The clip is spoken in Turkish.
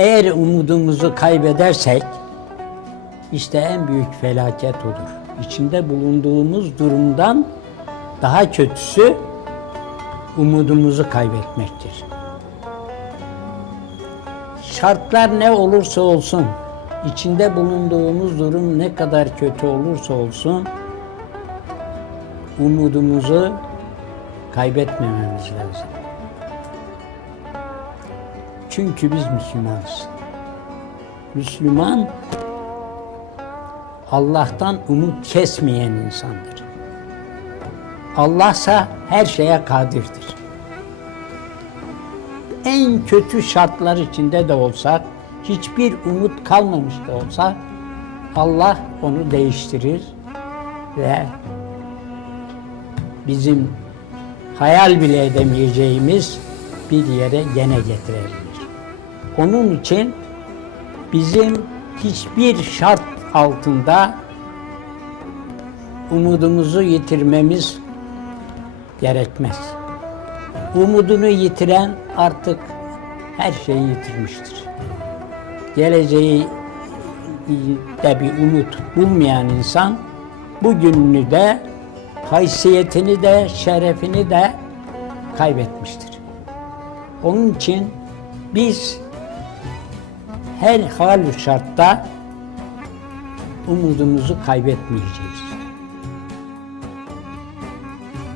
Eğer umudumuzu kaybedersek işte en büyük felaket odur. İçinde bulunduğumuz durumdan daha kötüsü umudumuzu kaybetmektir. Şartlar ne olursa olsun, içinde bulunduğumuz durum ne kadar kötü olursa olsun, umudumuzu kaybetmememiz lazım. Çünkü biz Müslümanız. Müslüman Allah'tan umut kesmeyen insandır. Allah'sa her şeye kadirdir. En kötü şartlar içinde de olsak, hiçbir umut kalmamış da olsa Allah onu değiştirir ve bizim hayal bile edemeyeceğimiz bir yere gene getirebilir. Onun için bizim hiçbir şart altında umudumuzu yitirmemiz gerekmez. Umudunu yitiren artık her şeyi yitirmiştir. Geleceği de bir umut bulmayan insan bugününü de haysiyetini de şerefini de kaybetmiştir. Onun için biz her hal şartta umudumuzu kaybetmeyeceğiz.